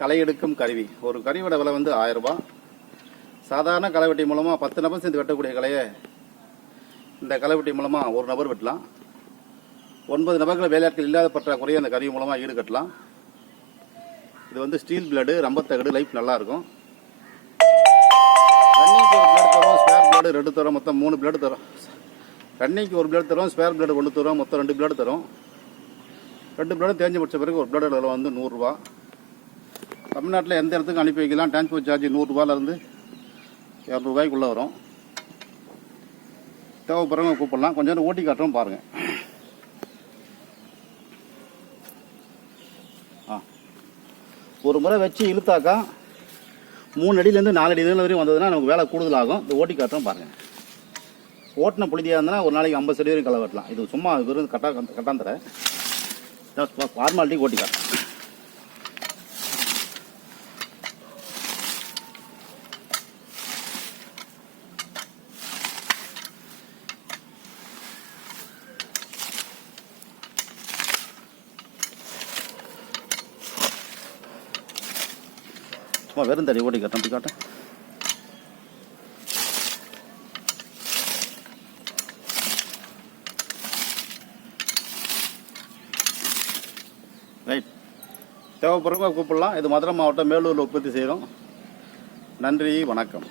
களை எடுக்கும் கருவி. ஒரு கருவியோட விலை வந்து 1000 ரூபாய். சாதாரண களைவெட்டி மூலமாக 10 நபர் சேர்ந்து வெட்டக்கூடிய கலையை இந்த களைவெட்டி மூலமாக ஒரு நபர் வெட்டலாம். 9 நபர்கள் வேலையாட்கள் இல்லாத பற்றாக்குறையை அந்த கருவி மூலமாக ஈடுகட்டலாம். இது வந்து ஸ்டீல் பிளேடு, ரம்பத்தகடு, லைஃப் நல்லாயிருக்கும். ரன்னிங்க்கு ஒரு பிளேடு தரும், ஸ்பேர் பிளேடு 2 தரும், மொத்தம் 3 பிளேடு தரும். ரன்னிங்க்கு ஒரு பிளேடு தரும், ஸ்பேர் பிளேடு 1 தரும், மொத்தம் 2 பிளேடு தரும். 2 பிளேடு தேஞ்சு முடிச்ச பிறகு ஒரு பிளேடு விலை வந்து 100 ரூபா. தமிழ்நாட்டில் எந்த இடத்துக்கு அனுப்பி வைக்கலாம். டிரான்ஸ்போர்ட் சார்ஜ் 100 ரூபாயிலேருந்து 200 ரூபாய்க்குள்ளே வரும். தேவைப்படுறவங்க கூப்பிடலாம். கொஞ்சம் நேரம் ஓட்டி காட்டுறோம் பாருங்கள். ஒரு முறை வச்சு இழுத்தாக்கா 3 அடியிலேருந்து 4 அடி வரையும் வந்ததுன்னா நமக்கு வேலை கூடுதலாகும். இந்த ஓட்டி காட்டுறோம் பாருங்கள். ஓட்டின புழுதியாக இருந்தால் ஒரு நாளைக்கு 50 அடி வரைக்கும் களை வெட்டலாம். இது சும்மா வெறும் கட்டாந்தர ஃபார்மாலிட்டி ஓட்டி காட்டுறோம். சும்மா வெறும் தடி ஓட்டி காட்டேன். அப்படி காட்டேன். ரைட். தேவைப்படுறவங்க கூப்பிடலாம். இது மதுரை மாவட்டம் மேலூரில் உற்பத்தி செய்கிறோம். நன்றி, வணக்கம்.